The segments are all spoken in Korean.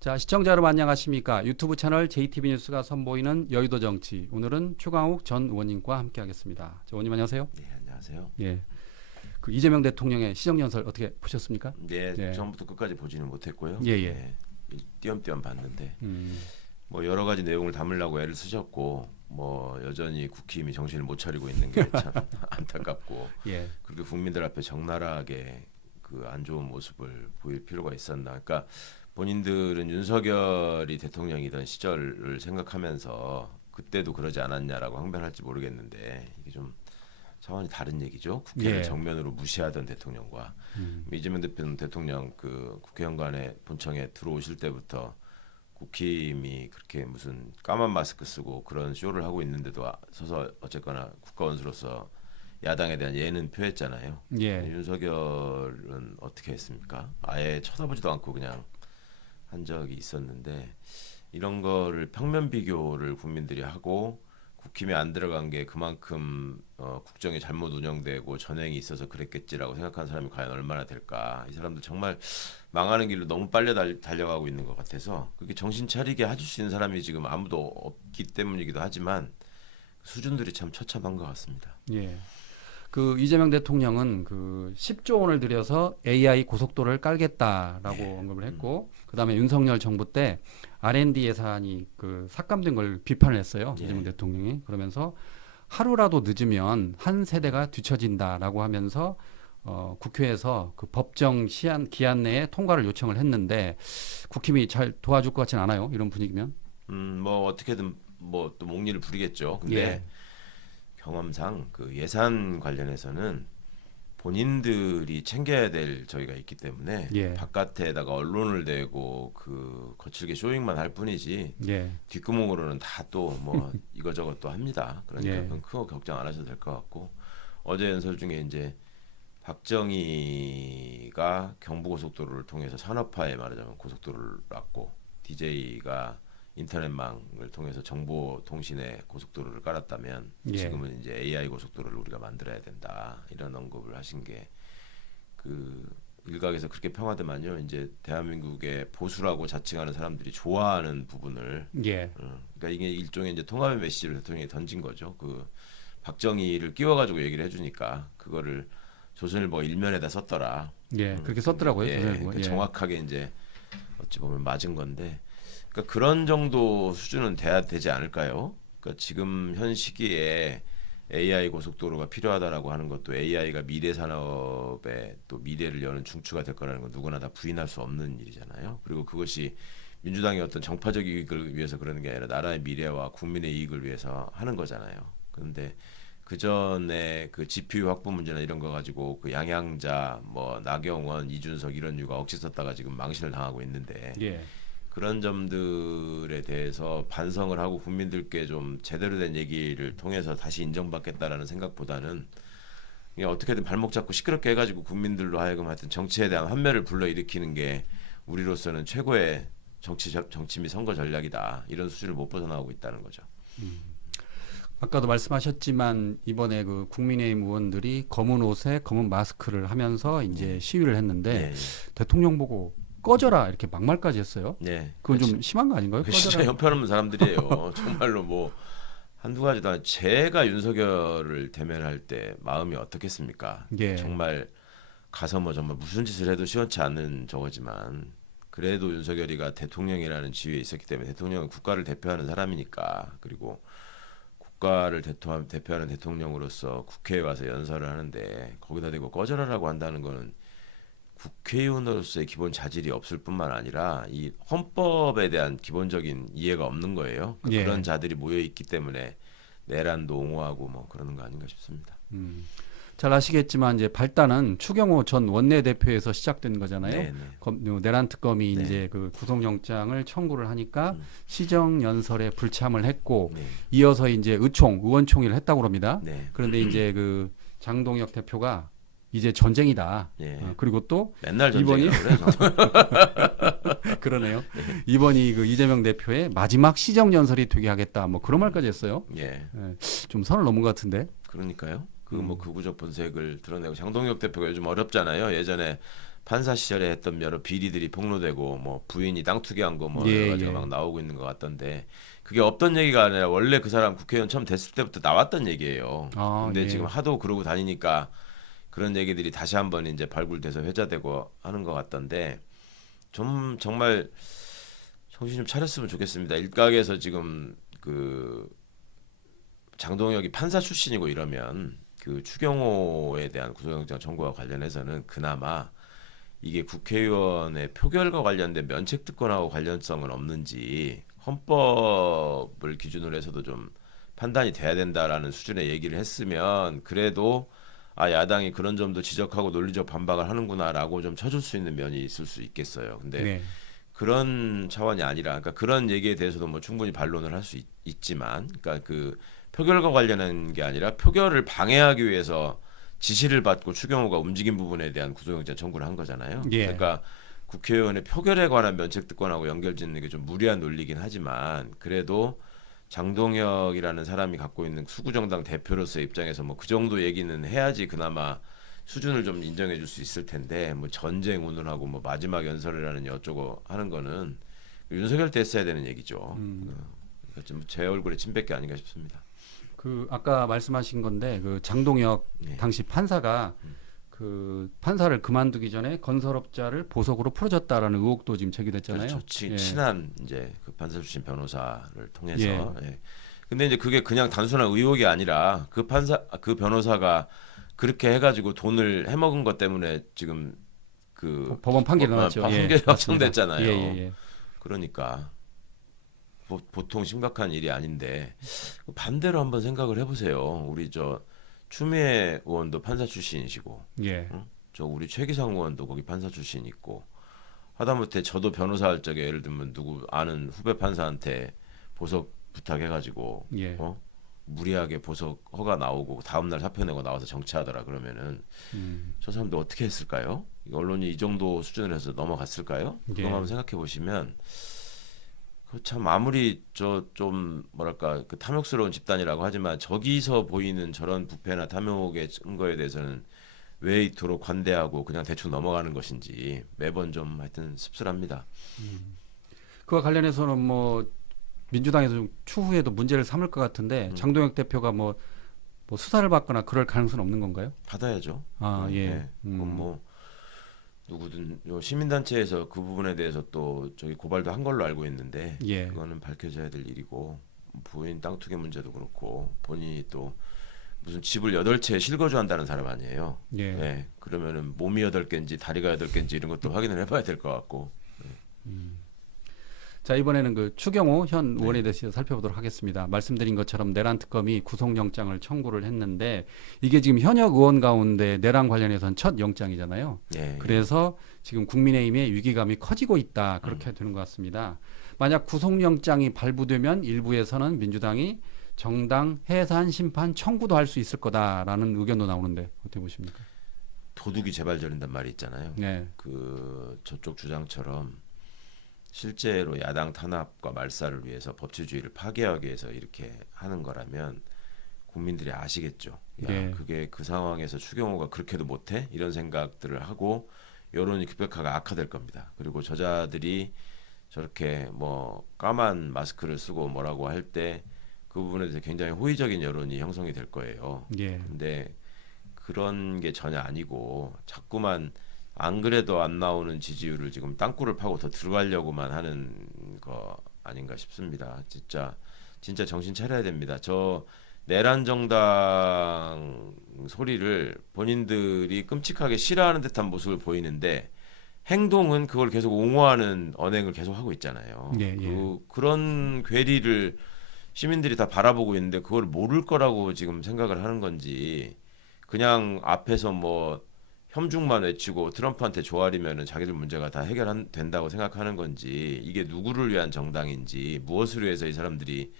자, 시청자 여러분 안녕하십니까? 유튜브 채널 JTB 뉴스가 선보이는 여의도 정치. 오늘은 추강욱 전 의원님과 함께하겠습니다. 자, 의원님 안녕하세요. 네, 안녕하세요. 예, 그 이재명 대통령의 시정연설 어떻게 보셨습니까? 네, 예. 처음부터 끝까지 보지는 못했고요. 예, 예. 네, 띄엄띄엄 봤는데 뭐 여러 가지 내용을 담으려고 애를 쓰셨고 뭐 여전히 국힘이 정신을 못 차리고 있는 게 참 안타깝고 예, 그렇게 국민들 앞에 적나라하게 그 안 좋은 모습을 보일 필요가 있었나. 그러니까 본인들은 윤석열이 대통령이던 시절을 생각하면서 그때도 그러지 않았냐라고 항변할지 모르겠는데 이게 좀 차원이 다른 얘기죠. 국회를 예. 정면으로 무시하던 대통령과 이재명 대통령 그 국회의원관의 본청에 들어오실 때부터 국힘이 그렇게 무슨 까만 마스크 쓰고 그런 쇼를 하고 있는데도 서서 어쨌거나 국가원수로서 야당에 대한 예는 표했잖아요. 예. 윤석열은 어떻게 했습니까? 아예 쳐다보지도 않고 그냥 한 적이 있었는데 이런 거를 평면 비교를 국민들이 하고 국힘에 안 들어간 게 그만큼 국정이 잘못 운영되고 전횡이 있어서 그랬겠지라고 생각하는 사람이 과연 얼마나 될까. 이 사람들 정말 망하는 길로 너무 빨리 달려가고 있는 것 같아서 그렇게 정신 차리게 해줄 수 있는 사람이 지금 아무도 없기 때문이기도 하지만 수준들이 참 처참한 것 같습니다. 예. 그 이재명 대통령은 그 10조 원을 들여서 AI 고속도로를 깔겠다라고 언급을 했고, 그다음에 윤석열 정부 때 R&D 예산이 그 삭감된 걸 비판을 했어요. 이재명 대통령이. 그러면서 하루라도 늦으면 한 세대가 뒤처진다라고 하면서 국회에서 그 법정 기한 내에 통과를 요청을 했는데 국힘이 잘 도와줄 것 같지는 않아요. 이런 분위기면. 뭐 어떻게든 뭐 또 목리를 부리겠죠. 근데 예. 경험상 그 예산 관련해서는 본인들이 챙겨야 될 저희가 있기 때문에 예. 바깥에다가 언론을 대고 그 거칠게 쇼잉만 할 뿐이지 예. 뒷구멍으로는 다 또 뭐 이거저것 또 합니다. 그러니까 예. 그건 크고 걱정 안 하셔도 될 것 같고 어제 연설 중에 이제 박정희가 경부고속도로를 통해서 산업화에 말하자면 고속도로를 놨고 DJ가 인터넷망을 통해서 정보통신의 고속도로를 깔았다면 예. 지금은 이제 AI 고속도로를 우리가 만들어야 된다 이런 언급을 하신 게 그 일각에서 그렇게 평하더만요. 이제 대한민국의 보수라고 자칭하는 사람들이 좋아하는 부분을 예. 그러니까 이게 일종의 이제 통합의 메시지를 대통령이 던진 거죠. 그 박정희를 끼워가지고 얘기를 해주니까 그거를 조선일보 일면에다 썼더라. 예. 그렇게 썼더라고요. 예, 조선일보. 그 예. 정확하게 이제 어찌 보면 맞은 건데. 그러니까 그런 정도 수준은 돼야 되지 않을까요? 그러니까 지금 현 시기에 AI 고속도로가 필요하다라고 하는 것도 AI가 미래 산업의 또 미래를 여는 중추가 될 거라는 건 누구나 다 부인할 수 없는 일이잖아요. 그리고 그것이 민주당의 어떤 정파적 이익을 위해서 그러는 게 아니라 나라의 미래와 국민의 이익을 위해서 하는 거잖아요. 그런데 그 전에 그 GPU 확보 문제나 이런 거 가지고 그 양양자, 뭐 나경원, 이준석 이런 유가 억지 썼다가 지금 망신을 당하고 있는데. 예. 그런 점들에 대해서 반성을 하고 국민들께 좀 제대로 된 얘기를 통해서 다시 인정받겠다라는 생각보다는 그냥 어떻게든 발목 잡고 시끄럽게 해가지고 국민들로 하여금 하여튼 정치에 대한 환멸을 불러일으키는 게 우리로서는 최고의 정치 및 선거 전략이다. 이런 수준을 못 벗어나오고 있다는 거죠. 아까도 말씀하셨지만 이번에 그 국민의힘 의원들이 검은 옷에 검은 마스크를 하면서 이제 시위를 했는데 예. 대통령 보고 꺼져라 이렇게 막말까지 했어요. 네. 그건 좀 심한 거 아닌가요? 진짜 꺼져라. 형편없는 사람들이에요. 정말로 뭐 한두 가지도 아니라 제가 윤석열을 대면할 때 마음이 어떻겠습니까? 예. 정말 가서 뭐 정말 무슨 짓을 해도 시원치 않는 저거지만 그래도 윤석열이가 대통령이라는 지위에 있었기 때문에 대통령은 국가를 대표하는 사람이니까 그리고 국가를 대표하는 대통령으로서 국회에 와서 연설을 하는데 거기다 대고 꺼져라라고 한다는 거는 국회의원으로서의 기본 자질이 없을 뿐만 아니라 이 헌법에 대한 기본적인 이해가 없는 거예요. 예. 그런 자들이 모여 있기 때문에 내란도 옹호하고 뭐 그러는 거 아닌가 싶습니다. 잘 아시겠지만 이제 발단은 추경호 전 원내대표에서 시작된 거잖아요. 네, 네. 내란 특검이 네. 이제 그 구속영장을 청구를 하니까 시정연설에 불참을 했고 네. 이어서 이제 의원총회를 했다고 합니다. 네. 그런데 이제 그 장동혁 대표가 이제 전쟁이다. 예. 그리고 또 맨날 이번이 전쟁이라고 그래. 그러네요. 이번이 그 이재명 대표의 마지막 시정연설이 되게 하겠다. 뭐 그런 말까지 했어요. 예. 예, 좀 선을 넘은 것 같은데. 그러니까요. 그 뭐 극우적 본색을 드러내고 장동혁 대표가 요즘 어렵잖아요. 예전에 판사 시절에 했던 여러 비리들이 폭로되고 뭐 부인이 땅 투기한 거 뭐 예, 여러 가지가 예. 막 나오고 있는 것 같던데 그게 없던 얘기가 아니라 원래 그 사람 국회의원 처음 됐을 때부터 나왔던 얘기예요. 아, 근데 예. 지금 하도 그러고 다니니까 그런 얘기들이 다시 한번 이제 발굴돼서 회자되고 하는 것 같던데 좀 정말 정신 좀 차렸으면 좋겠습니다. 일각에서 지금 그 장동혁이 판사 출신이고 이러면 그 추경호에 대한 구속영장 청구와 관련해서는 그나마 이게 국회의원의 표결과 관련된 면책특권하고 관련성은 없는지 헌법을 기준으로 해서도 좀 판단이 돼야 된다라는 수준의 얘기를 했으면 그래도 아 야당이 그런 점도 지적하고 논리적 반박을 하는구나라고 좀 쳐줄 수 있는 면이 있을 수 있겠어요. 근데 네. 그런 차원이 아니라 그러니까 그런 얘기에 대해서도 뭐 충분히 반론을 할 수 있지만 그러니까 그 표결과 관련한 게 아니라 표결을 방해하기 위해서 지시를 받고 추경호가 움직인 부분에 대한 구속영장 청구를 한 거잖아요. 예. 그러니까 국회의원의 표결에 관한 면책특권하고 연결짓는 게 좀 무리한 논리긴 하지만 그래도 장동혁이라는 사람이 갖고 있는 수구정당 대표로서의 입장에서 뭐 그 정도 얘기는 해야지 그나마 수준을 좀 인정해 줄 수 있을 텐데 뭐 전쟁 운운하고 뭐 마지막 연설이라는 어쩌고 하는 거는 윤석열 때 했어야 되는 얘기죠. 그러니까 좀 제 얼굴에 침 뱉기 아닌가 싶습니다. 그 아까 말씀하신 건데 그 장동혁 네. 당시 판사가 그 판사를 그만두기 전에 건설업자를 보석으로 풀어줬다라는 의혹도 지금 제기됐잖아요. 그렇죠. 예. 친한 이제 그 판사 출신 변호사를 통해서. 예. 예. 근데 이제 그게 그냥 단순한 의혹이 아니라 그 변호사가 그렇게 해가지고 돈을 해먹은 것 때문에 지금 그 법원 판결이 나왔죠. 판결이 예, 맞습니다. 확정됐잖아요. 예, 예, 예. 그러니까 보통 심각한 일이 아닌데 반대로 한번 생각을 해보세요. 우리 저 추미애 의원도 판사 출신이시고, 예. 응? 저 우리 최기상 의원도 거기 판사 출신 있고, 하다못해 저도 변호사 할 적에 예를 들면 누구 아는 후배 판사한테 보석 부탁해가지고, 예. 무리하게 보석 허가 나오고 다음날 사표 내고 나와서 정치하더라 그러면은 저 사람들 어떻게 했을까요? 언론이 이 정도 수준을 해서 넘어갔을까요? 예. 그거 한번 생각해 보시면. 참 아무리 저 좀 뭐랄까 그 탐욕스러운 집단이라고 하지만 저기서 보이는 저런 부패나 탐욕의 증거에 대해서는 왜 이토록 관대하고 그냥 대충 넘어가는 것인지 매번 좀 하여튼 씁쓸합니다. 그와 관련해서는 뭐 민주당에서 좀 추후에도 문제를 삼을 것 같은데 장동혁 대표가 뭐 수사를 받거나 그럴 가능성은 없는 건가요? 받아야죠. 아, 예. 네. 그건 뭐 누구든 시민단체에서 그 부분에 대해서 또 저기 고발도 한 걸로 알고 있는데 예. 그거는 밝혀져야 될 일이고 부인 땅 투기 문제도 그렇고 본인이 또 무슨 집을 8채 실거주한다는 사람 아니에요. 예. 네, 그러면은 몸이 8개인지 다리가 8개인지 이런 것도 확인을 해봐야 될 것 같고. 자, 이번에는 그 추경호 현 의원에 대해서 살펴보도록 하겠습니다. 말씀드린 것처럼 내란 특검이 구속영장을 청구를 했는데 이게 지금 현역 의원 가운데 내란 관련해서는 첫 영장이잖아요. 예, 그래서 지금 국민의힘의 위기감이 커지고 있다. 그렇게 되는 것 같습니다. 만약 구속영장이 발부되면 일부에서는 민주당이 정당 해산 심판 청구도 할 수 있을 거다라는 의견도 나오는데 어떻게 보십니까? 도둑이 재발저린단 말이 있잖아요. 네. 그 저쪽 주장처럼 실제로 야당 탄압과 말살을 위해서 법치주의를 파괴하기 위해서 이렇게 하는 거라면 국민들이 아시겠죠. 야, 예. 그게 그 상황에서 추경호가 그렇게도 못해? 이런 생각들을 하고 여론이 급격하게 악화될 겁니다. 그리고 저자들이 저렇게 뭐 까만 마스크를 쓰고 뭐라고 할 때 그 부분에 대해서 굉장히 호의적인 여론이 형성이 될 거예요. 예. 근데 그런 게 전혀 아니고 자꾸만 안 그래도 안 나오는 지지율을 지금 땅굴을 파고 더 들어가려고만 하는 거 아닌가 싶습니다. 진짜 정신 차려야 됩니다. 저 내란 정당 소리를 본인들이 끔찍하게 싫어하는 듯한 모습을 보이는데 행동은 그걸 계속 옹호하는 언행을 계속 하고 있잖아요. 예, 예. 그런 괴리를 시민들이 다 바라보고 있는데 그걸 모를 거라고 지금 생각을 하는 건지 그냥 앞에서 뭐 혐중만 외치고 트럼프한테 조아리면은 자기들 문제가 다 해결된다고 생각하는 건지 이게 누구를 위한 정당인지 무엇을 위해서 이 사람들이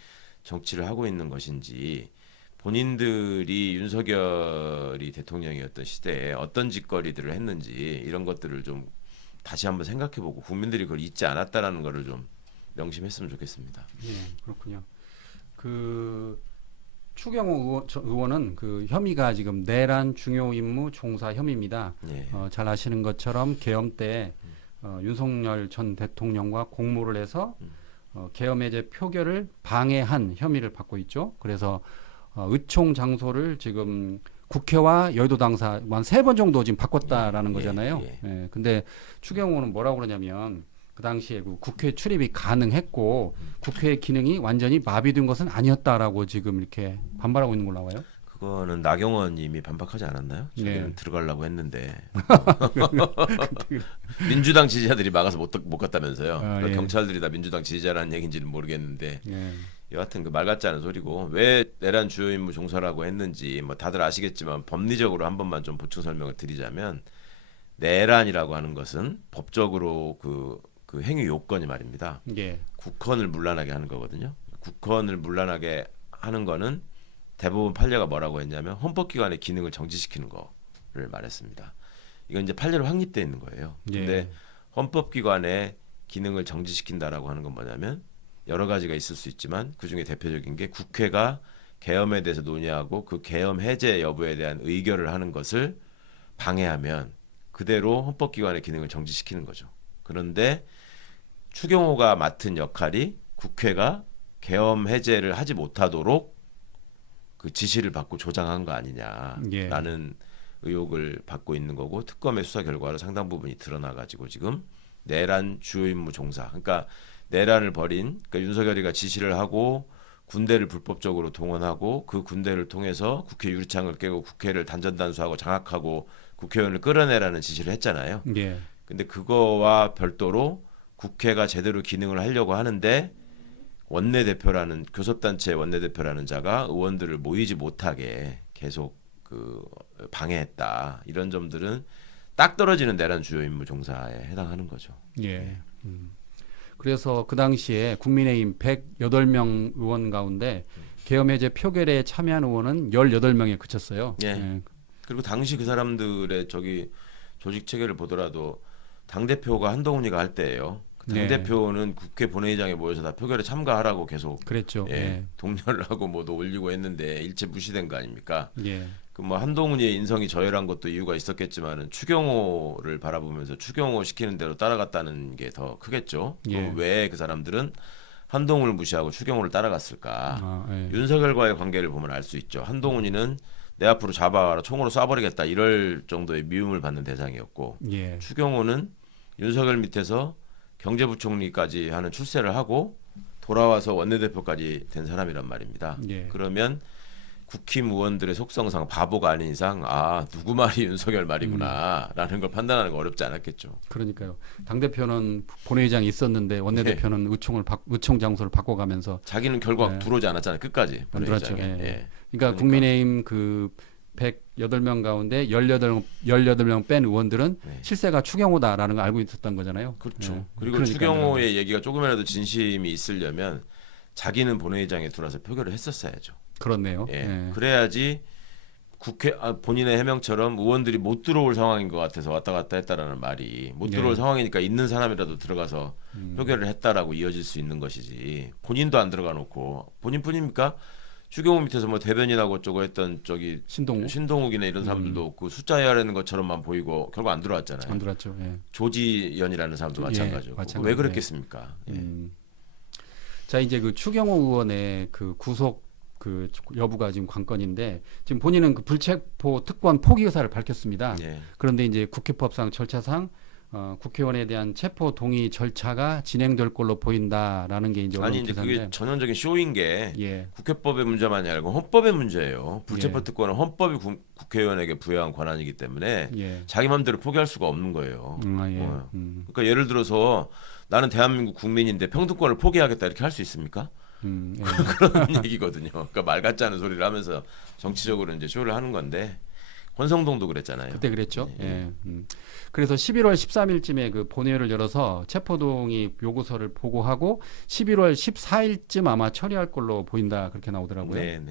정치를 하고 있는 것인지 본인들이 윤석열이 대통령이었던 시대에 어떤 짓거리들을 했는지 이런 것들을 좀 다시 한번 생각해보고 국민들이 그걸 잊지 않았다라는 거를 좀 명심했으면 좋겠습니다. 예, 그렇군요. 그 추경호 의원은 그 혐의가 지금 내란 중요 임무 종사 혐의입니다. 예. 잘 아시는 것처럼 계엄 때 윤석열 전 대통령과 공모를 해서 계엄 해제 표결을 방해한 혐의를 받고 있죠. 그래서 의총 장소를 지금 국회와 여의도 당사 한 3번 정도 지금 바꿨다라는 거잖아요. 근데 추경호는 뭐라고 그러냐면 그 당시에 그 국회 출입이 가능했고 국회의 기능이 완전히 마비된 것은 아니었다라고 지금 이렇게 반발하고 있는 걸로 나와요. 그거는 나경원님이 반박하지 않았나요? 자기는 들어가려고 했는데 민주당 지지자들이 막아서 못 갔다면서요. 그러니까 경찰들이 다 민주당 지지자라는 얘기인지는 모르겠는데 여하튼 그 말 같지 않은 소리고 왜 내란 주요 임무 종사라고 했는지 뭐 다들 아시겠지만 법리적으로 한 번만 좀 보충 설명을 드리자면 내란이라고 하는 것은 법적으로 그 행위 요건이 말입니다. 국헌을 문란하게 하는 거거든요. 국헌을 문란하게 하는 거는 대부분 판례가 뭐라고 했냐면 헌법기관의 기능을 정지시키는 거를 말했습니다. 이건 이제 판례로 확립되어 있는 거예요. 근데 헌법기관의 기능을 정지시킨다라고 하는 건 뭐냐면 여러 가지가 있을 수 있지만 그중에 대표적인 게 국회가 계엄에 대해서 논의하고 그 계엄 해제 여부에 대한 의결을 하는 것을 방해하면 그대로 헌법기관의 기능을 정지시키는 거죠. 그런데 추경호가 맡은 역할이 국회가 계엄 해제를 하지 못하도록 그 지시를 받고 조장한 거 아니냐라는 의혹을 받고 있는 거고 특검의 수사 결과로 상당 부분이 드러나가지고 지금 내란 주요 임무 종사 그러니까 내란을 벌인 그러니까 윤석열이가 지시를 하고 군대를 불법적으로 동원하고 그 군대를 통해서 국회 유리창을 깨고 국회를 단전단수하고 장악하고 국회의원을 끌어내라는 지시를 했잖아요. 근데 그거와 별도로 국회가 제대로 기능을 하려고 하는데 원내대표라는 교섭단체 원내대표라는 자가 의원들을 모이지 못하게 계속 그 방해했다. 이런 점들은 딱 떨어지는 내란 주요 임무 종사에 해당하는 거죠. 그래서 그 당시에 국민의힘 108명 의원 가운데 계엄 해제 표결에 참여한 의원은 18명에 그쳤어요. 그리고 당시 그 사람들의 조직 체계를 보더라도 당 대표가 한동훈이가 할 때예요. 당 대표는 국회 본회의장에 모여서 다 표결에 참가하라고 계속 그랬죠. 독려를 하고 뭐도 올리고 했는데 일체 무시된 거 아닙니까? 그 뭐 한동훈의 인성이 저열한 것도 이유가 있었겠지만은 추경호를 바라보면서 추경호 시키는 대로 따라갔다는 게 더 크겠죠. 왜 그 사람들은 한동훈을 무시하고 추경호를 따라갔을까? 윤석열과의 관계를 보면 알 수 있죠. 한동훈이는 내 앞으로 잡아라 총으로 쏴버리겠다 이럴 정도의 미움을 받는 대상이었고 추경호는 윤석열 밑에서 경제부총리까지 하는 출세를 하고 돌아와서 원내대표까지 된 사람이란 말입니다. 그러면 국힘 의원들의 속성상 바보가 아닌 이상 누구 말이 윤석열 말이구나라는 걸 판단하는 거 어렵지 않았겠죠. 그러니까요. 당대표는 본회의장에 있었는데 원내대표는 의총 장소를 바꿔가면서 자기는 결국 들어오지 않았잖아요. 끝까지 본회의장에. 그러니까 국민의힘 그 108명 가운데 18명 뺀 의원들은 실세가 추경호다라는 걸 알고 있었던 거잖아요. 그렇죠. 그리고 추경호의 얘기가 조금이라도 진심이 있으려면 자기는 본회의장에 들어와서 표결을 했었어야죠. 그렇네요. 그래야지 국회 본인의 해명처럼 의원들이 못 들어올 상황인 것 같아서 왔다 갔다 했다라는 말이 못 들어올 상황이니까 있는 사람이라도 들어가서 표결을 했다라고 이어질 수 있는 것이지 본인도 안 들어가 놓고 본인뿐입니까? 추경호 밑에서 뭐 대변인하고 어쩌고 했던 신동욱이나 이런 사람들도 없고 숫자 해야하는 것처럼만 보이고 결국 안 들어왔잖아요. 안 들어왔죠. 조지연이라는 사람도 마찬가지고. 왜 그랬겠습니까? 자 이제 그 추경호 의원의 그 구속 그 여부가 지금 관건인데 지금 본인은 그 불체포 특권 포기 의사를 밝혔습니다. 그런데 이제 국회법상 절차상 국회의원에 대한 체포 동의 절차가 진행될 걸로 보인다라는 게 이제 아니 이제 그게 전형적인 쇼인 게 국회법의 문제만이 아니고 헌법의 문제예요. 불체포 특권은 헌법이 국회의원에게 부여한 권한이기 때문에 자기 마음대로 포기할 수가 없는 거예요. 그러니까 예를 들어서 나는 대한민국 국민인데 평등권을 포기하겠다 이렇게 할 수 있습니까? 그런 얘기거든요. 그러니까 말 같지 않은 소리를 하면서 정치적으로 이제 쇼를 하는 건데 권성동도 그랬잖아요. 그때 그랬죠. 그래서 11월 13일쯤에 그 본회의를 열어서 체포동의 요구서를 보고하고 11월 14일쯤 아마 처리할 걸로 보인다 그렇게 나오더라고요.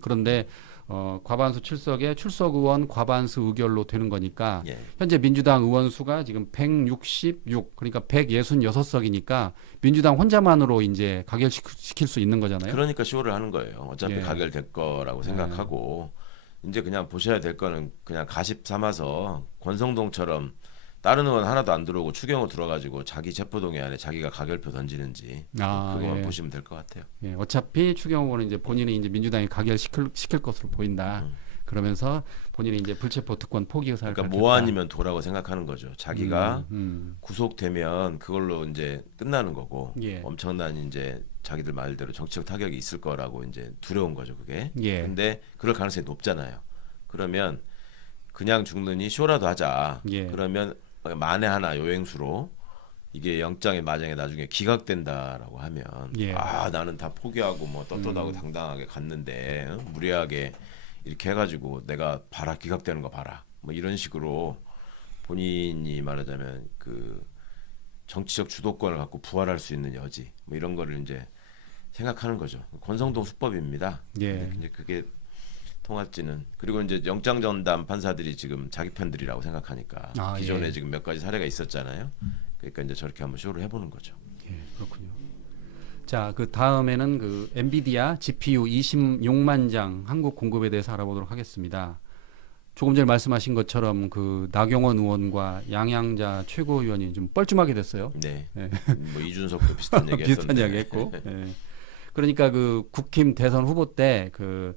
그런데 과반수 출석에 출석 의원 과반수 의결로 되는 거니까 예. 현재 민주당 의원 수가 지금 166 그러니까 166석이니까 민주당 혼자만으로 이제 가결시킬 수 있는 거잖아요. 그러니까 쇼를 하는 거예요. 어차피 예. 가결될 거라고 생각하고 이제 그냥 보셔야 될 거는 그냥 가십 삼아서 권성동처럼 다른 의원 하나도 안 들어오고 추경호 들어가지고 자기 체포동의안에 자기가 가결표 던지는지 그거만 예. 보시면 될 것 같아요. 예, 어차피 추경호 의원은 이제 본인이 이제 민주당이 가결시킬 것으로 보인다. 그러면서 본인이 이제 불체포 특권 포기 의사를 그러니까 밝혔다. 뭐 아니면 도라고 생각하는 거죠. 자기가 구속되면 그걸로 이제 끝나는 거고 예. 엄청난 이제 자기들 말대로 정치적 타격이 있을 거라고 이제 두려운 거죠. 그게. 예. 근데 그럴 가능성이 높잖아요. 그러면 그냥 죽느니 쇼라도 하자. 예. 그러면 만에 하나 요행수로 이게 영장의 마정에 나중에 기각된다라고 하면 예. 아 나는 다 포기하고 뭐 떳떳하고 당당하게 갔는데 무리하게 이렇게 해가지고 내가 봐라 기각되는 거 봐라 뭐 이런 식으로 본인이 말하자면 그 정치적 주도권을 갖고 부활할 수 있는 여지 뭐 이런 거를 이제 생각하는 거죠. 권성동 수법입니다. 예. 근데 이제 그게 통할지는 그리고 이제 영장 전담 판사들이 지금 자기 편들이라고 생각하니까 기존에 예. 지금 몇 가지 사례가 있었잖아요. 그러니까 이제 저렇게 한번 쇼를 해보는 거죠. 예, 그렇군요. 자, 그 다음에는 그 엔비디아 GPU 26만 장 한국 공급에 대해서 알아보도록 하겠습니다. 조금 전에 말씀하신 것처럼 그 나경원 의원과 양양자 최고위원이 좀 뻘쭘하게 됐어요. 네. 예. 뭐 이준석도 비슷한 얘기 비슷한 했던데. 이야기 했고. 예. 그러니까 그 국힘 대선 후보 때 그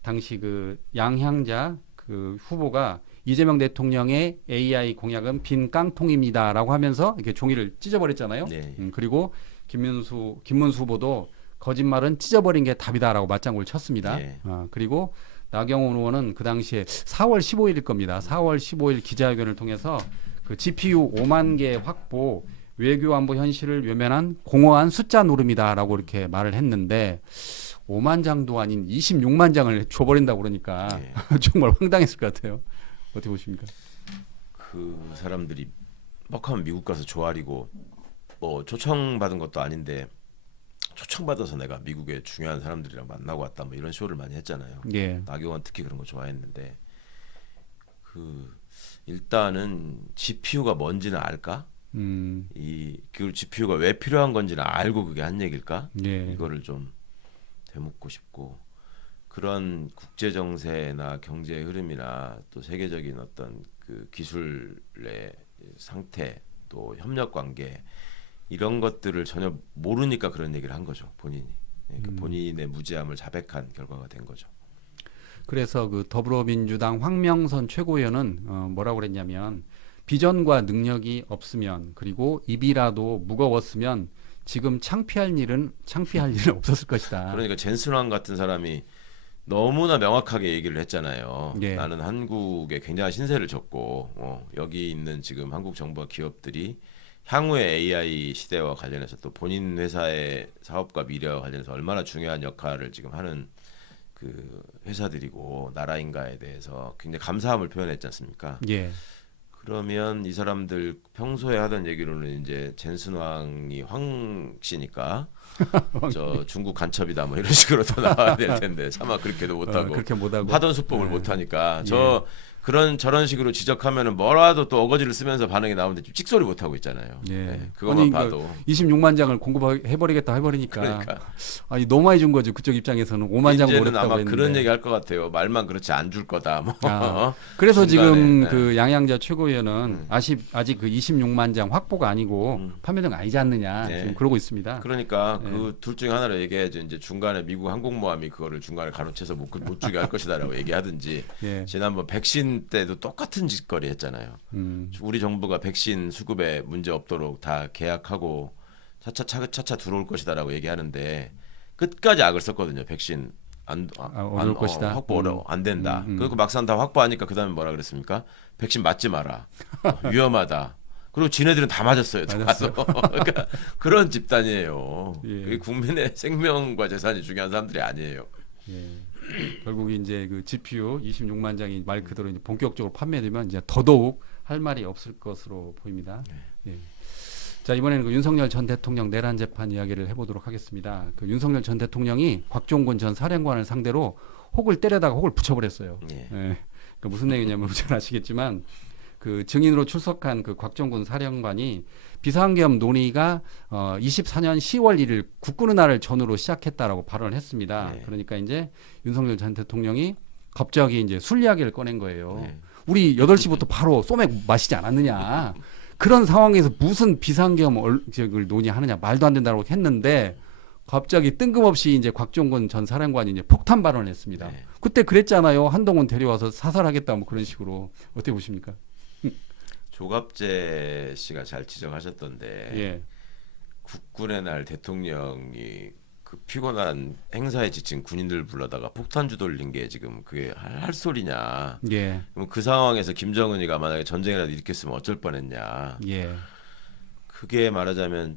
당시 그 양향자 그 후보가 이재명 대통령의 AI 공약은 빈 깡통입니다라고 하면서 이렇게 종이를 찢어버렸잖아요. 네. 그리고 김문수 후보도 거짓말은 찢어버린 게 답이다라고 맞장구를 쳤습니다. 네. 그리고 나경원 의원은 그 당시에 4월 15일일 겁니다. 4월 15일 기자회견을 통해서 그 GPU 5만 개 확보 외교 안보 현실을 외면한 공허한 숫자 노름이다라고 이렇게 말을 했는데 5만 장도 아닌 26만 장을 줘버린다고 그러니까 네. 정말 황당했을 것 같아요. 어떻게 보십니까? 그 사람들이 뻑하면 미국 가서 조아리고 뭐 초청받은 것도 아닌데 초청받아서 내가 미국의 중요한 사람들이랑 만나고 왔다 뭐 이런 쇼를 많이 했잖아요. 예. 나경원 특히 그런 거 좋아했는데 그 일단은 GPU가 뭔지는 알까? 그 GPU가 왜 필요한 건지는 알고 그게 한 얘기일까? 예. 이거를 좀 되묻고 싶고 그런 국제 정세나 경제 흐름이나 또 세계적인 어떤 그 기술의 상태 또 협력 관계 이런 것들을 전혀 모르니까 그런 얘기를 한 거죠 본인이. 그러니까 본인의 무지함을 자백한 결과가 된 거죠. 그래서 그 더불어민주당 황명선 최고위원은 뭐라고 그랬냐면 비전과 능력이 없으면 그리고 입이라도 무거웠으면 지금 창피할 일은 없었을 것이다. 그러니까 젠슨왕 같은 사람이 너무나 명확하게 얘기를 했잖아요. 예. 나는 한국에 굉장한 신세를 졌고 여기 있는 지금 한국 정부와 기업들이 향후의 AI 시대와 관련해서 또 본인 회사의 사업과 미래와 관련해서 얼마나 중요한 역할을 지금 하는 그 회사들이고 나라인가에 대해서 굉장히 감사함을 표현했지 않습니까? 예. 그러면 이 사람들 평소에 하던 얘기로는 이제 젠슨왕이 황 씨니까 저 중국 간첩이다 뭐 이런 식으로 더 나와야 될 텐데 차마 그렇게도 못하고 그렇게 못하고 하던 수법을 네. 못하니까 예. 저 저런 식으로 지적하면은 뭐라도 또 어거지를 쓰면서 반응이 나오는데 지금 찍소리 못 하고 있잖아요. 예. 네, 그것만 아니, 봐도 26만 장을 공급해버리겠다 해버리니까 그러니까 아니 너무 많이 준 거죠. 그쪽 입장에서는 5만 장 이제는 노렸다고 아마 했는데. 그런 얘기 할 것 같아요. 말만 그렇지 안 줄 거다. 뭐. 그래서 중간에, 지금 네. 그 양양자 최고위원은 아직 그 26만 장 확보가 아니고 판매된 거 아니지 않느냐 네. 지금 그러고 있습니다. 그러니까 네. 그 둘 중에 하나를 얘기해야죠. 이제 중간에 미국 항공모함이 그거를 중간에 가로채서 못 주게 할 것이다라고 얘기하든지 예. 지난번 백신 때도 똑같은 짓거리 했잖아요. 우리 정부가 백신 수급에 문제 없도록 다 계약하고 차차 들어올 것이다라고 얘기하는데 끝까지 악을 썼거든요. 백신 어려울 것이다. 확보 어려워 안 된다. 그리고 막상 다 확보하니까 그다음에 뭐라 그랬습니까? 백신 맞지 마라. 위험하다. 그리고 지네들은 다 맞았어요. 또 가서. 그러니까 그런 집단이에요. 예. 그게 국민의 생명과 재산이 중요한 사람들이 아니에요. 예. 결국 이제 그 GPU 26만 장이 말 그대로 이제 본격적으로 판매되면 이제 더더욱 할 말이 없을 것으로 보입니다. 예. 자, 이번에는 그 윤석열 전 대통령 내란 재판 이야기를 해보도록 하겠습니다. 그 윤석열 전 대통령이 곽종근 전 사령관을 상대로 혹을 때려다가 혹을 붙여버렸어요. 예. 예. 그러니까 무슨 내용이냐면 잘 아시겠지만 그 증인으로 출석한 그 곽종근 사령관이 비상계엄 논의가 24년 10월 1일 국군의 날을 전후로 시작했다라고 발언을 했습니다. 네. 그러니까 이제 윤석열 전 대통령이 갑자기 이제 술 이야기를 꺼낸 거예요. 네. 우리 8시부터 바로 소맥 마시지 않았느냐. 그런 상황에서 무슨 비상계엄을 논의하느냐. 말도 안 된다고 했는데 갑자기 뜬금없이 이제 곽종근 전 사령관이 이제 폭탄 발언을 했습니다. 네. 그때 그랬잖아요. 한동훈 데려와서 사살하겠다 뭐 그런 식으로. 어떻게 보십니까? 조갑재 씨가 잘 지적하셨던데 예. 국군의 날 대통령이 그 피곤한 행사에 지친 군인들 불러다가 폭탄주 돌린 게 지금 그게 할 소리냐? 예. 그럼 그 상황에서 김정은이가 만약에 전쟁이라도 일으켰으면 어쩔 뻔했냐? 예. 그게 말하자면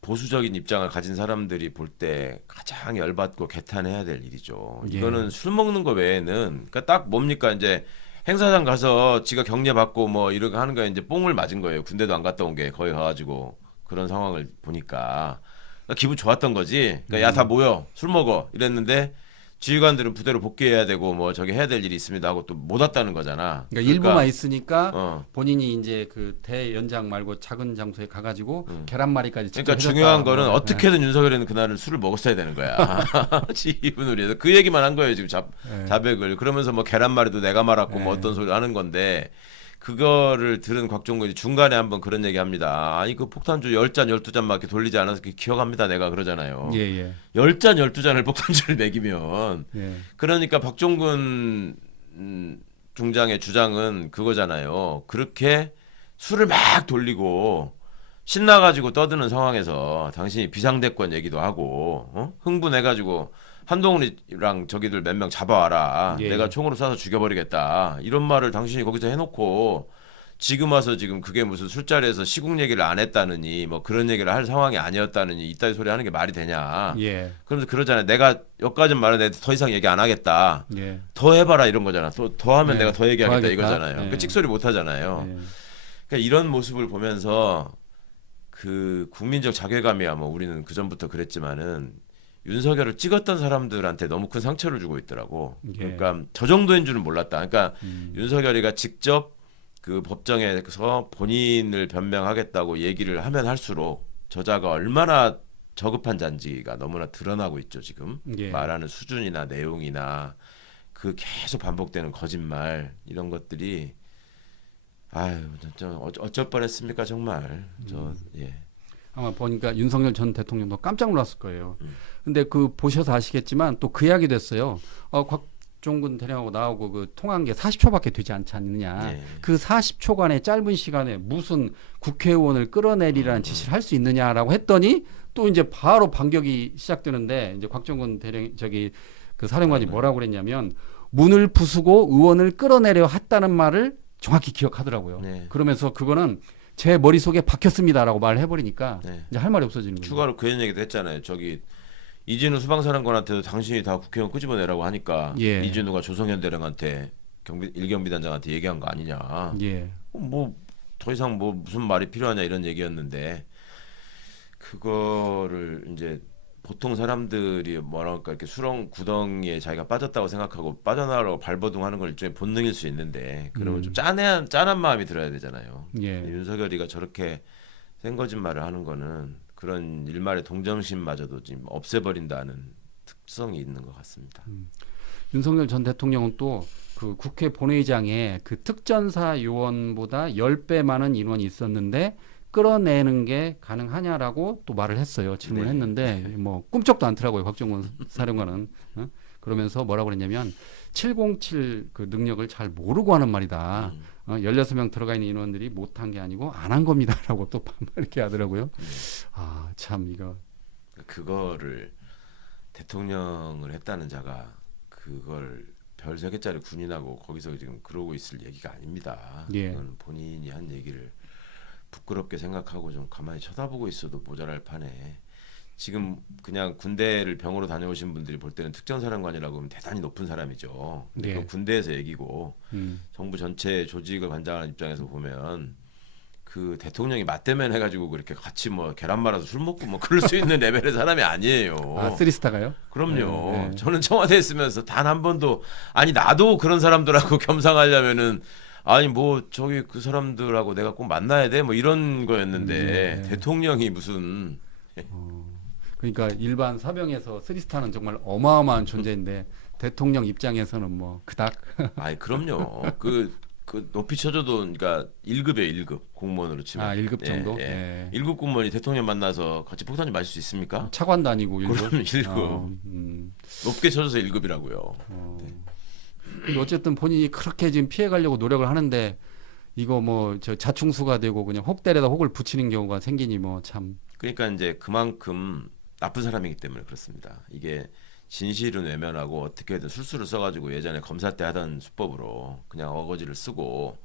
보수적인 입장을 가진 사람들이 볼 때 가장 열받고 개탄해야 될 일이죠. 예. 이거는 술 먹는 거 외에는 그러니까 딱 뭡니까 이제 행사장 가서 지가 격려 받고 뭐 이렇게 하는 거에 이제 뽕을 맞은 거예요. 군대도 안 갔다 온 게 거기 가가지고 그런 상황을 보니까 그러니까 기분 좋았던 거지. 그러니까 야 다 모여 술 먹어 이랬는데 지휘관들은 부대로 복귀해야 되고 뭐 저기 해야 될 일이 있습니다 하고 또 못 왔다는 거잖아. 그러니까 일부만 있으니까 본인이 본인이 이제 그 대연장 말고 작은 장소에 가가지고 계란말이까지 직접 그러니까 해줬다. 중요한 거는 네. 어떻게든 윤석열이는 그날은 술을 먹었어야 되는 거야. 지휘분을 위해서 그 얘기만 한 거예요 지금 네. 자백을. 그러면서 뭐 계란말이도 내가 말았고 뭐 네. 어떤 소리 하는 건데 그거를 들은 곽종근이 중간에 한번 그런 얘기합니다. 아니 그 폭탄주 10잔 12잔 막 이렇게 돌리지 않아서 기억합니다 내가 그러잖아요. 예, 예. 10잔 12잔을 폭탄주를 먹이면 예. 그러니까 박종근 중장의 주장은 그거잖아요. 그렇게 술을 막 돌리고 신나가지고 떠드는 상황에서 당신이 비상대권 얘기도 하고 흥분해가지고 한동훈이랑 저기들 몇 명 잡아와라. 예. 내가 총으로 쏴서 죽여버리겠다. 이런 말을 당신이 거기서 해놓고 지금 와서 지금 그게 무슨 술자리에서 시국 얘기를 안 했다느니 뭐 그런 얘기를 할 상황이 아니었다느니 이따위 소리 하는 게 말이 되냐. 예. 그러면서 그러잖아요. 내가 여기까지는 말했는데 더 이상 얘기 안 하겠다. 예. 더 해봐라 이런 거잖아. 더 하면 네, 내가 더 얘기하겠다 더 하겠다. 이거잖아요. 네. 그 찍소리 못 하잖아요. 예. 그러니까 이런 모습을 보면서 그 국민적 자괴감이야 뭐 우리는 그 전부터 그랬지만은 윤석열을 찍었던 사람들한테 너무 큰 상처를 주고 있더라고. 예. 그러니까 저 정도인 줄은 몰랐다. 그러니까 윤석열이가 직접 그 법정에서 본인을 변명하겠다고 얘기를 하면 할수록 저자가 얼마나 저급한 잔지가 너무나 드러나고 있죠 지금. 예. 말하는 수준이나 내용이나 그 계속 반복되는 거짓말 이런 것들이 아유 진짜 어쩔 뻔했습니까 정말. 예. 아마 보니까 윤석열 전 대통령도 깜짝 놀랐을 거예요. 근데 그 보셔서 아시겠지만 또 그 이야기 됐어요. 곽종근 대령하고 나오고 그 통한 게 40초밖에 되지 않지 않느냐. 예. 그 40초간의 짧은 시간에 무슨 국회의원을 끌어내리라는 지시를 할 수 있느냐라고 했더니 또 이제 바로 반격이 시작되는데 이제 곽종근 대령 저기 그 사령관이 뭐라고 그랬냐면 문을 부수고 의원을 끌어내려 했다는 말을 정확히 기억하더라고요. 네. 그러면서 그거는 제 머릿속에 박혔습니다라고 말을 해버리니까 네. 이제 할 말이 없어지는 거예요. 추가로 그런 얘기도 했잖아요. 저기 이진우 수방사령관한테도 당신이 다 국회의원 끄집어내라고 하니까 예. 이진우가 조성현 대령한테 일경비단장한테 얘기한 거 아니냐. 예. 뭐 더 이상 뭐 무슨 말이 필요하냐 이런 얘기였는데 그거를 이제 보통 사람들이 뭐랄까 이렇게 수렁 구덩이에 자기가 빠졌다고 생각하고 빠져나가려고 발버둥하는 건 일종의 본능일 수 있는데 그러면 좀 짠한 마음이 들어야 되잖아요. 예. 윤석열이가 저렇게 센 거짓말을 하는 거는 그런 일말의 동정심마저도 지금 없애버린다는 특성이 있는 것 같습니다. 윤석열 전 대통령은 또 그 국회 본회의장에 그 특전사 요원보다 10배 많은 인원이 있었는데 끌어내는 게 가능하냐라고 또 말을 했어요. 질문을 네. 했는데 뭐 꿈쩍도 않더라고요. 곽종근 사령관은. 그러면서 뭐라고 그랬냐면 707 그 능력을 잘 모르고 하는 말이다. 16명 들어가 있는 인원들이 못한 게 아니고 안 한 겁니다라고 또 반말 이렇게 하더라고요. 아, 참 이거. 그거를 대통령을 했다는 자가 그걸 별 3개짜리 군인하고 거기서 지금 그러고 있을 얘기가 아닙니다. 예. 그건 본인이 한 얘기를 부끄럽게 생각하고 좀 가만히 쳐다보고 있어도 모자랄 판에 지금 그냥 군대를 병으로 다녀오신 분들이 볼 때는 특전사령관이라고 하면 대단히 높은 사람이죠. 근데 예. 그건 군대에서 얘기고 정부 전체 조직을 관장하는 입장에서 보면 그 대통령이 맞대면 해가지고 그렇게 같이 뭐 계란 말아서 술 먹고 뭐 그럴 수 있는 레벨의 사람이 아니에요. 아, 쓰리스타가요? 그럼요. 네, 네. 저는 청와대에 있으면서 단 한 번도 아니 나도 그런 사람들하고 겸상하려면은 아니 뭐 저기 그 사람들하고 내가 꼭 만나야 돼 뭐 이런 거였는데 네. 대통령이 무슨 그러니까 일반 사병에서 쓰리스타는 정말 어마어마한 존재인데 대통령 입장에서는 뭐 그닥. 아이 그럼요. 그 높이 쳐줘도 그러니까 1급이에요 1급 공무원으로 치면 아, 1급 정도? 예. 예. 1급 공무원이 대통령 만나서 같이 폭탄주 마실 수 있습니까? 차관도 아니고 일급. 그럼 1급 높게 쳐줘서 1급이라고요. 근데 어쨌든 본인이 그렇게 지금 피해가려고 노력을 하는데 이거 뭐 저 자충수가 되고 그냥 혹 때려다 혹을 붙이는 경우가 생기니 뭐 참. 그러니까 이제 그만큼 나쁜 사람이기 때문에 그렇습니다. 이게 진실은 외면하고 어떻게든 술수를 써가지고 예전에 검사 때 하던 수법으로 그냥 어거지를 쓰고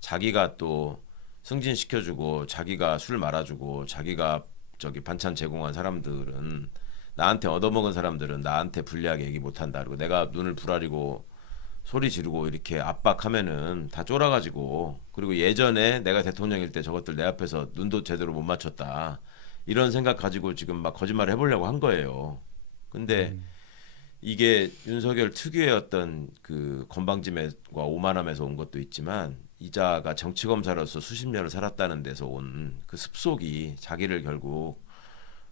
자기가 또 승진시켜주고 자기가 술 말아주고 자기가 저기 반찬 제공한 사람들은 나한테 얻어먹은 사람들은 나한테 불리하게 얘기 못한다. 그리고 내가 눈을 부라리고 소리 지르고 이렇게 압박하면은 다 쫄아가지고 그리고 예전에 내가 대통령일 때 저것들 내 앞에서 눈도 제대로 못 맞췄다. 이런 생각 가지고 지금 막 거짓말을 해보려고 한 거예요. 근데 이게 윤석열 특유의 어떤 그 건방짐과 오만함에서 온 것도 있지만 이자가 정치 검사로서 수십 년을 살았다는 데서 온 그 습속이 자기를 결국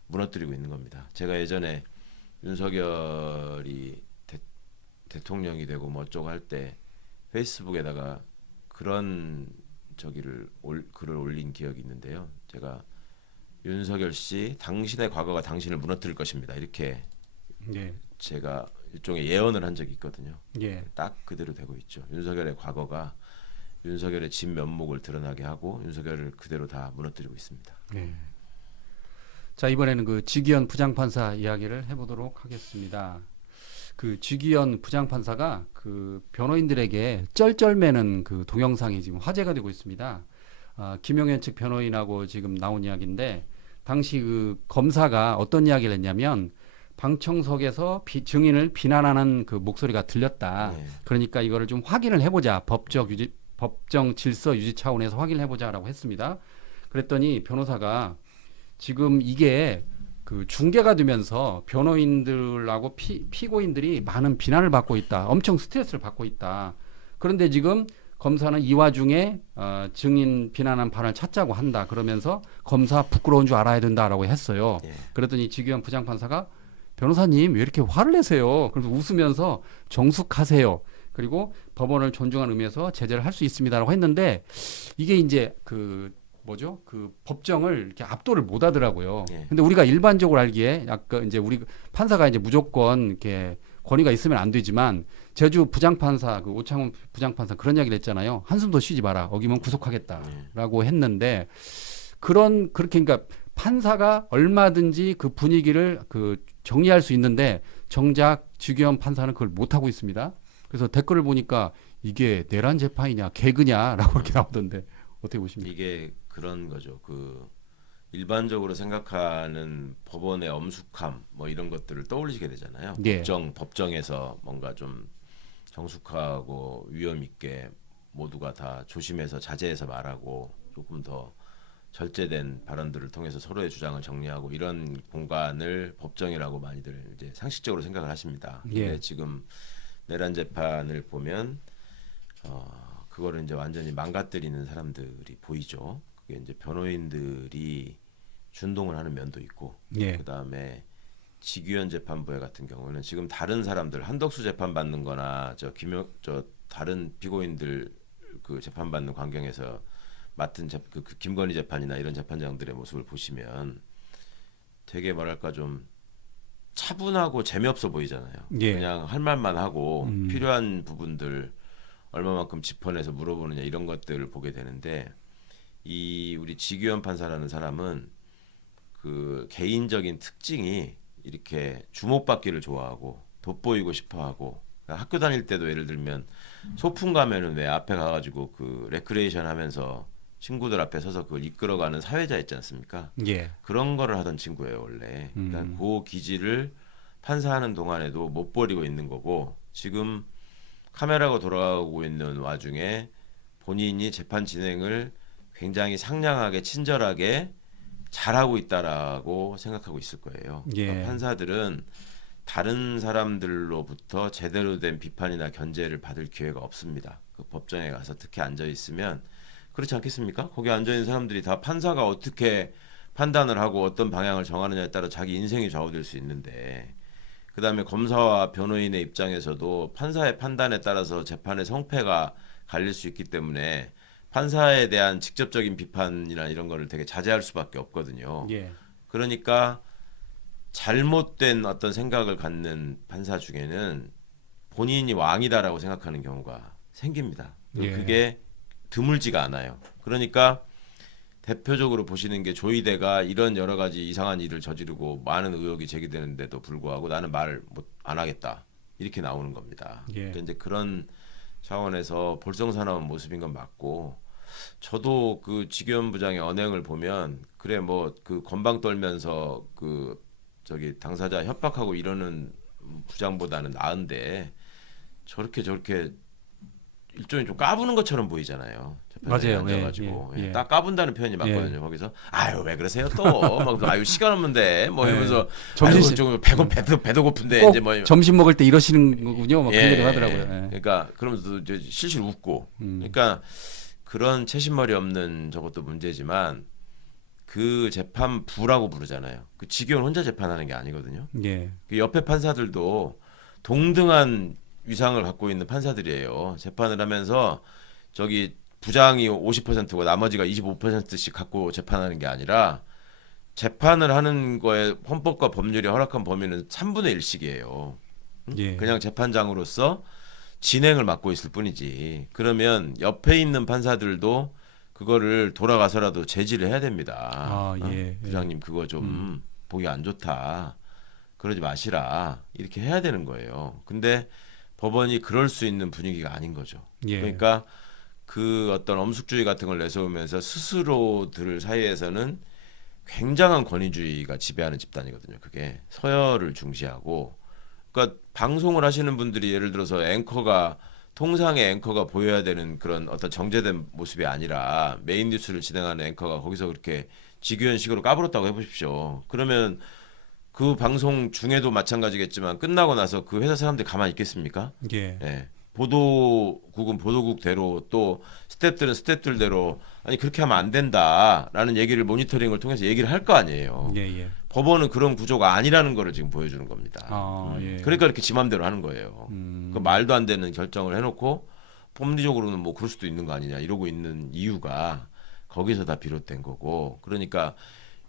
무너뜨리고 있는 겁니다. 제가 예전에 윤석열이 대통령이 되고 뭐 어쩌고 할 때 페이스북에다가 그런 글을 올린 기억이 있는데요. 제가 윤석열 씨 당신의 과거가 당신을 무너뜨릴 것입니다. 이렇게 예. 제가 일종의 예언을 한 적이 있거든요. 예. 딱 그대로 되고 있죠. 윤석열의 과거가 윤석열의 진면목을 드러나게 하고 윤석열을 그대로 다 무너뜨리고 있습니다. 예. 자, 이번에는 그 지기현 부장판사 이야기를 해보도록 하겠습니다. 그 지기현 부장판사가 그 변호인들에게 쩔쩔매는 그 동영상이 지금 화제가 되고 있습니다. 김용현 측 변호인하고 지금 나온 이야기인데 당시 그 검사가 어떤 이야기를 했냐면 방청석에서 증인을 비난하는 그 목소리가 들렸다. 네. 그러니까 이거를 좀 확인을 해보자. 법정 질서 유지 차원에서 확인을 해보자라고 했습니다. 그랬더니 변호사가 지금 이게 그 중계가 되면서 변호인들하고 피고인들이 많은 비난을 받고 있다. 엄청 스트레스를 받고 있다. 그런데 지금 검사는 이 와중에 증인 비난한 발을 찾자고 한다. 그러면서 검사 부끄러운 줄 알아야 된다라고 했어요. 예. 그랬더니 지기현 부장판사가 변호사님 왜 이렇게 화를 내세요? 그래서 웃으면서 정숙하세요. 그리고 법원을 존중하는 의미에서 제재를 할 수 있습니다라고 했는데 이게 이제 그 뭐죠? 그 법정을 이렇게 압도를 못 하더라고요. 예. 근데 우리가 일반적으로 알기에 약간 이제 우리 판사가 이제 무조건 이렇게 권위가 있으면 안 되지만 제주 부장판사 그 오창훈 부장판사 그런 이야기를 했잖아요. 한숨도 쉬지 마라. 어기면 구속하겠다라고 했는데 그렇게 그러니까 판사가 얼마든지 그 분위기를 그 정리할 수 있는데 정작 지기현 판사는 그걸 못 하고 있습니다. 그래서 댓글을 보니까 이게 내란 재판이냐 개그냐라고 이렇게 나오던데 어떻게 보십니까? 이게 그런 거죠. 그 일반적으로 생각하는 법원의 엄숙함 뭐 이런 것들을 떠올리시게 되잖아요. 예. 법정에서 뭔가 좀 정숙하고 위험 있게 모두가 다 조심해서 자제해서 말하고 조금 더 절제된 발언들을 통해서 서로의 주장을 정리하고 이런 공간을 법정이라고 많이들 이제 상식적으로 생각을 하십니다. 예. 근데 지금 내란 재판을 보면 그거를 이제 완전히 망가뜨리는 사람들이 보이죠. 그게 이제 변호인들이 준동을 하는 면도 있고, 예. 그 다음에 지규현 재판부회 같은 경우는 지금 다른 사람들 한덕수 재판 받는거나 저 다른 피고인들 그 재판 받는 광경에서 맡은 그 김건희 재판이나 이런 재판장들의 모습을 보시면 되게 뭐랄까 좀 차분하고 재미없어 보이잖아요. 예. 그냥 할 말만 하고 필요한 부분들 얼마만큼 짚어내서 물어보느냐 이런 것들을 보게 되는데 이 우리 지규현 판사라는 사람은 그 개인적인 특징이 이렇게 주목받기를 좋아하고 돋보이고 싶어하고 그러니까 학교 다닐 때도 예를 들면 소풍 가면은 왜 앞에 가가지고 그 레크레이션 하면서 친구들 앞에 서서 그걸 이끌어가는 사회자 있지 않습니까? 예. 그런 거를 하던 친구예요 원래. 그러니까 그 기질을 판사하는 동안에도 못 버리고 있는 거고 지금 카메라가 돌아가고 있는 와중에 본인이 재판 진행을 굉장히 상냥하게 친절하게 잘하고 있다라고 생각하고 있을 거예요. 예. 그러니까 판사들은 다른 사람들로부터 제대로 된 비판이나 견제를 받을 기회가 없습니다. 그 법정에 가서 특히 앉아 있으면 그렇지 않겠습니까? 거기 앉아 있는 사람들이 다 판사가 어떻게 판단을 하고 어떤 방향을 정하느냐에 따라 자기 인생이 좌우될 수 있는데, 그 다음에 검사와 변호인의 입장에서도 판사의 판단에 따라서 재판의 성패가 갈릴 수 있기 때문에 판사에 대한 직접적인 비판이나 이런 거를 되게 자제할 수밖에 없거든요. 예. 그러니까 잘못된 어떤 생각을 갖는 판사 중에는 본인이 왕이다라고 생각하는 경우가 생깁니다. 예. 그게 드물지가 않아요. 그러니까 대표적으로 보시는 게 조이대가 이런 여러 가지 이상한 일을 저지르고 많은 의혹이 제기되는데도 불구하고 나는 말을 안 하겠다 이렇게 나오는 겁니다. 예. 그러니까 이제 그런 차원에서 볼썽사나운 모습인 건 맞고, 저도 그 지규현 부장의 언행을 보면 그래 뭐 그 건방 떨면서 그 저기 당사자 협박하고 이러는 부장보다는 나은데 저렇게 일종의 좀 까부는 것처럼 보이잖아요. 맞아요. 앉아가지고 예. 딱 까분다는 표현이 맞거든요. 거기서 아유 왜 그러세요 또 막 아유 시간 없는데 뭐 이러면서 점심 좀 배도 고픈데 꼭 이제 뭐 점심 먹을 때 이러시는 거군요. 막 예, 그런 얘기 하더라고요. 예. 그러니까 그러면서 이제 실실 웃고 그러니까 그런 채신머리 없는 저것도 문제지만 그 재판부라고 부르잖아요. 그 직원 혼자 재판하는 게 아니거든요. 예. 그 옆에 판사들도 동등한 위상을 갖고 있는 판사들이에요. 재판을 하면서 저기 부장이 50%고 나머지가 25%씩 갖고 재판하는 게 아니라 재판을 하는 거에 헌법과 법률이 허락한 범위는 3분의 1씩이에요. 예. 그냥 재판장으로서 진행을 맡고 있을 뿐이지. 그러면 옆에 있는 판사들도 그거를 돌아가서라도 제지를 해야 됩니다. 아, 예. 부장님 그거 좀 보기 안 좋다. 그러지 마시라. 이렇게 해야 되는 거예요. 근데 법원이 그럴 수 있는 분위기가 아닌 거죠. 예. 그러니까 그 어떤 엄숙주의 같은 걸 내세우면서 스스로들 사이에서는 굉장한 권위주의가 지배하는 집단이거든요. 그게 서열을 중시하고, 그러니까 방송을 하시는 분들이 예를 들어서 통상의 앵커가 보여야 되는 그런 어떤 정제된 모습이 아니라 메인 뉴스를 진행하는 앵커가 거기서 그렇게 지규현식으로 까불었다고 해보십시오. 그러면 그 방송 중에도 마찬가지겠지만 끝나고 나서 그 회사 사람들이 가만히 있겠습니까? 예. 예. 보도국은 보도국대로 또 스태프들은 스태프들대로 아니 그렇게 하면 안 된다라는 얘기를 모니터링을 통해서 얘기를 할 거 아니에요. 예. 예. 법원은 그런 구조가 아니라는 거를 지금 보여주는 겁니다. 아, 예. 그러니까 이렇게 지 맘대로 하는 거예요. 그 말도 안 되는 결정을 해놓고 법리적으로는 뭐 그럴 수도 있는 거 아니냐 이러고 있는 이유가 거기서 다 비롯된 거고, 그러니까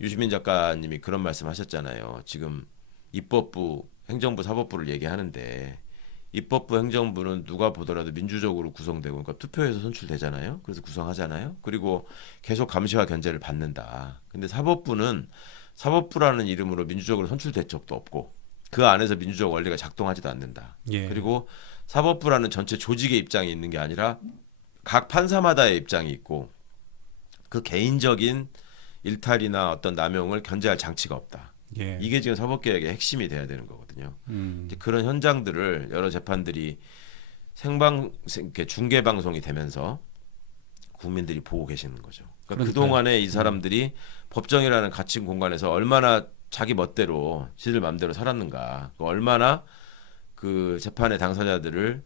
유시민 작가님이 그런 말씀하셨잖아요. 지금 입법부, 행정부, 사법부를 얘기하는데 입법부, 행정부는 누가 보더라도 민주적으로 구성되고 그러니까 투표에서 선출되잖아요. 그래서 구성하잖아요. 그리고 계속 감시와 견제를 받는다. 근데 사법부는 사법부라는 이름으로 민주적으로 선출된 적도 없고 그 안에서 민주적 원리가 작동하지도 않는다. 예. 그리고 사법부라는 전체 조직의 입장이 있는 게 아니라 각 판사마다의 입장이 있고 그 개인적인 일탈이나 어떤 남용을 견제할 장치가 없다. 예. 이게 지금 사법개혁의 핵심이 돼야 되는 거거든요. 이제 그런 현장들을 여러 재판들이 이렇게 중계 방송이 되면서 국민들이 보고 계시는 거죠. 그러니까 그동안에 이 사람들이 법정이라는 갇힌 공간에서 얼마나 자기 멋대로 지들 맘대로 살았는가, 얼마나 그 재판의 당사자들을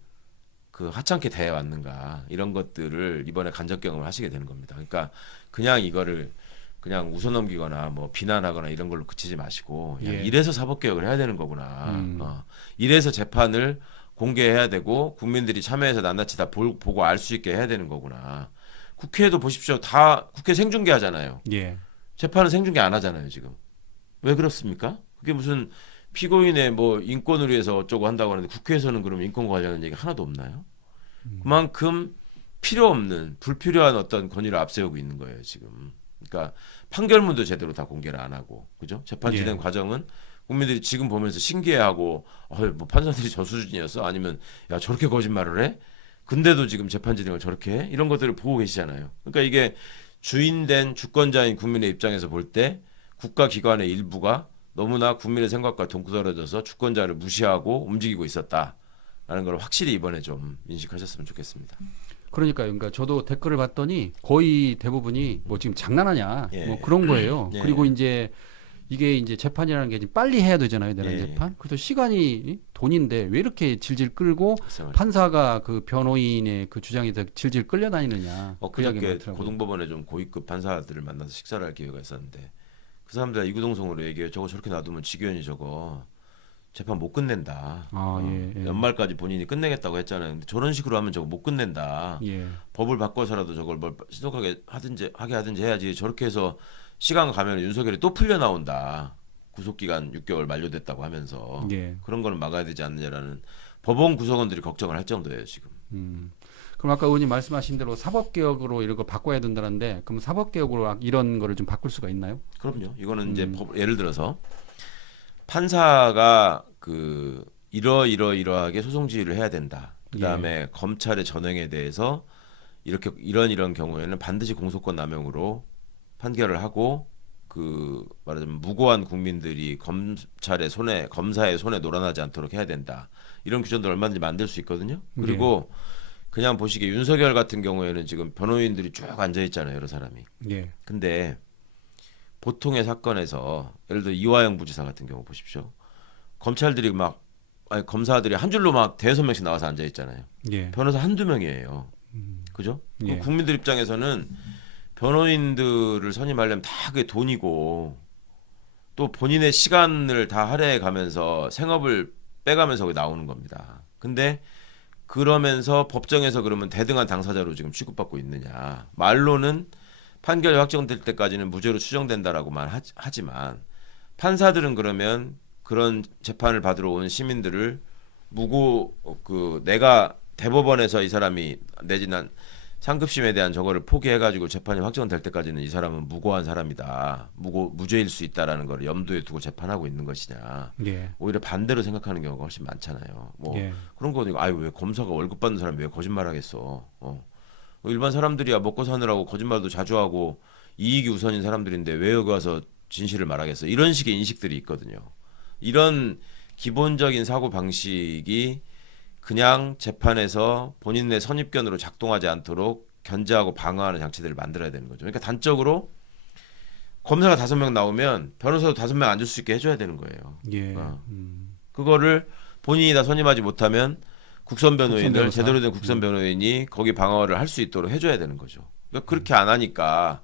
그 하찮게 대해왔는가, 이런 것들을 이번에 간접 경험을 하시게 되는 겁니다. 그러니까 그냥 이거를 그냥 웃어넘기거나 뭐 비난하거나 이런 걸로 그치지 마시고 그냥 예. 이래서 사법개혁을 해야 되는 거구나. 이래서 재판을 공개해야 되고 국민들이 참여해서 낱낱이 다 보고 알 수 있게 해야 되는 거구나. 국회에도 보십시오. 다 국회 생중계 하잖아요. 예. 재판은 생중계 안 하잖아요, 지금. 왜 그렇습니까? 그게 무슨 피고인의 뭐 인권을 위해서 어쩌고 한다고 하는데 국회에서는 그럼 인권과 관련된 얘기 하나도 없나요? 그만큼 필요 없는 불필요한 어떤 권위를 앞세우고 있는 거예요, 지금. 그러니까 판결문도 제대로 다 공개를 안 하고, 그죠? 재판 진행 과정은 국민들이 지금 보면서 신기해하고, 뭐 판사들이 저 수준이었어? 아니면 야 저렇게 거짓말을 해? 근데도 지금 재판 진행을 저렇게 해? 이런 것들을 보고 계시잖아요. 그러니까 이게 주인된 주권자인 국민의 입장에서 볼 때 국가기관의 일부가 너무나 국민의 생각과 동떨어져서 주권자를 무시하고 움직이고 있었다라는 걸 확실히 이번에 좀 인식하셨으면 좋겠습니다. 그러니까요. 그러니까 저도 댓글을 봤더니 거의 대부분이 뭐 지금 장난하냐 예. 뭐 그런 거예요. 예. 그리고 이제 이게 이제 재판이라는 게 지금 빨리 해야 되잖아요. 내란 예. 재판. 그래서 시간이 돈인데 왜 이렇게 질질 끌고 글쎄 판사가 그 변호인의 그 주장에 대해 질질 끌려다니느냐. 그 이야기 엊그저께 많더라고요. 고등법원에 좀 고위급 판사들을 만나서 식사를 할 기회가 있었는데 그 사람들 이구동성으로 얘기해요. 저거 저렇게 놔두면 직위원이 저거 재판 못 끝낸다. 아, 예, 예. 연말까지 본인이 끝내겠다고 했잖아요. 근데 저런 식으로 하면 저거 못 끝낸다. 예. 법을 바꿔서라도 저걸 뭘 신속하게 하든지 해야지. 저렇게 해서 시간 가면 윤석열이 또 풀려 나온다. 구속기간 6개월 만료됐다고 하면서 예. 그런 거는 막아야 되지 않느냐라는 법원 구성원들이 걱정을 할 정도예요 지금. 그럼 아까 의원님 말씀하신 대로 사법개혁으로 이런 거 바꿔야 된다는데 그럼 사법개혁으로 이런 거를 좀 바꿀 수가 있나요? 그럼요. 이거는 이제 예를 들어서 판사가 그 이러하게 소송 지휘를 해야 된다. 그다음에 검찰의 전횡에 대해서 이렇게 이런 경우에는 반드시 공소권 남용으로 판결을 하고 그 말하자면 무고한 국민들이 검사의 손에 놀아나지 않도록 해야 된다. 이런 규정도 얼마든지 만들 수 있거든요. 그리고 그냥 보시기에 윤석열 같은 경우에는 지금 변호인들이 쭉 앉아 있잖아요, 여러 사람이. 예. 근데 보통의 사건에서 예를 들어 이화영 부지사 같은 경우 보십시오. 검찰들이 검사들이 한 줄로 막 대여섯 명씩 나와서 앉아 있잖아요. 예. 변호사 한두 명이에요. 그죠? 예. 국민들 입장에서는 변호인들을 선임하려면 다 그게 돈이고 또 본인의 시간을 다 할애해 가면서 생업을 빼가면서 거기 나오는 겁니다. 근데 그러면서 법정에서 그러면 대등한 당사자로 지금 취급받고 있느냐. 말로는 판결이 확정될 때까지는 무죄로 추정된다라고만 하지만 판사들은 그러면 그런 재판을 받으러 온 시민들을 내가 대법원에서 이 사람이 내지난 상급심에 대한 저거를 포기해가지고 재판이 확정될 때까지는 이 사람은 무고한 사람이다. 무죄일 수 있다라는 걸 염두에 두고 재판하고 있는 것이냐. 예. 오히려 반대로 생각하는 경우가 훨씬 많잖아요. 예. 그런 거 아유 왜 검사가 월급 받는 사람이 왜 거짓말하겠어. 일반 사람들이야 먹고 사느라고 거짓말도 자주 하고 이익이 우선인 사람들인데 왜 여기 와서 진실을 말하겠어. 이런 식의 인식들이 있거든요. 이런 기본적인 사고 방식이 그냥 재판에서 본인의 선입견으로 작동하지 않도록 견제하고 방어하는 장치들을 만들어야 되는 거죠. 그러니까 단적으로 검사가 5명 나오면 변호사도 5명 앉을 수 있게 해줘야 되는 거예요. 예. 그거를 본인이 다 선임하지 못하면 국선 변호인을 변호사. 제대로 된 국선 변호인이 거기 방어를 할 수 있도록 해줘야 되는 거죠. 그러니까 그렇게 안 하니까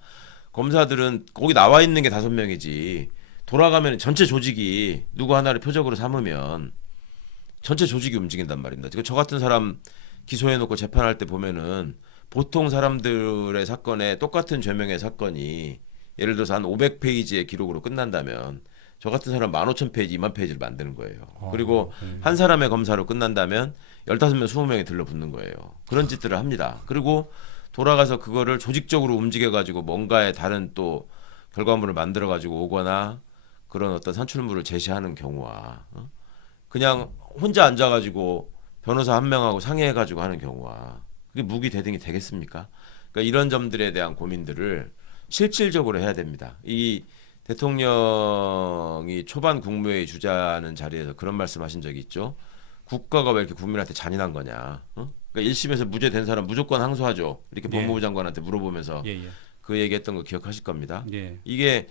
검사들은 거기 나와 있는 게 5명이지 돌아가면 전체 조직이 누구 하나를 표적으로 삼으면 전체 조직이 움직인단 말입니다. 지금 저 같은 사람 기소해놓고 재판할 때 보면은 보통 사람들의 사건에 똑같은 죄명의 사건이 예를 들어서 한 500페이지의 기록으로 끝난다면 저 같은 사람 15,000페이지, 2만 페이지를 만드는 거예요. 그리고 한 사람의 검사로 끝난다면 15명, 20명이 들러붙는 거예요. 그런 짓들을 합니다. 그리고 돌아가서 그거를 조직적으로 움직여가지고 뭔가의 다른 또 결과물을 만들어가지고 오거나 그런 어떤 산출물을 제시하는 경우와 그냥 혼자 앉아가지고 변호사 한 명하고 상의해가지고 하는 경우와 그게 무기 대등이 되겠습니까? 그러니까 이런 점들에 대한 고민들을 실질적으로 해야 됩니다. 이 대통령이 초반 국무회의 주재하는 자리에서 그런 말씀하신 적이 있죠. 국가가 왜 이렇게 국민한테 잔인한 거냐? 그러니까 1심에서 무죄된 사람 무조건 항소하죠. 이렇게 법무부 장관한테 물어보면서 그 얘기했던 거 기억하실 겁니다. 이게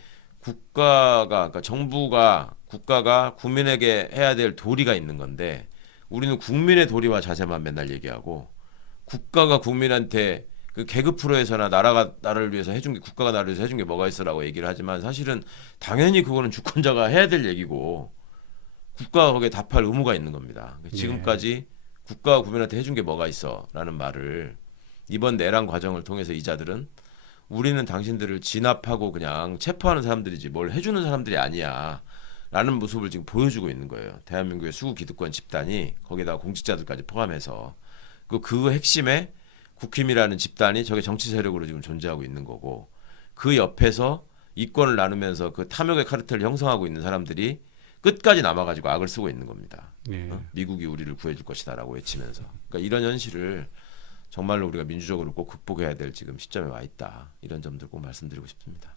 그러니까 국가가 국민에게 해야 될 도리가 있는 건데 우리는 국민의 도리와 자세만 맨날 얘기하고 국가가 국민한테 그 개그 프로에서나 나라가 나를 위해서 해준 게 국가가 나를 위해서 해준 게 뭐가 있어라고 얘기를 하지만 사실은 당연히 그거는 주권자가 해야 될 얘기고 국가가 거기에 답할 의무가 있는 겁니다. 지금까지 국가가 국민한테 해준 게 뭐가 있어라는 말을 이번 내란 과정을 통해서 이자들은 우리는 당신들을 진압하고 그냥 체포하는 사람들이지 뭘 해주는 사람들이 아니야 라는 모습을 지금 보여주고 있는 거예요. 대한민국의 수구 기득권 집단이 거기다가 공직자들까지 포함해서 그 핵심에 국힘이라는 집단이 저게 정치 세력으로 지금 존재하고 있는 거고 그 옆에서 이권을 나누면서 그 탐욕의 카르텔을 형성하고 있는 사람들이 끝까지 남아가지고 악을 쓰고 있는 겁니다. 미국이 우리를 구해줄 것이다라고 외치면서 그러니까 이런 현실을 정말로 우리가 민주적으로 꼭 극복해야 될 지금 시점에 와 있다. 이런 점들 꼭 말씀드리고 싶습니다.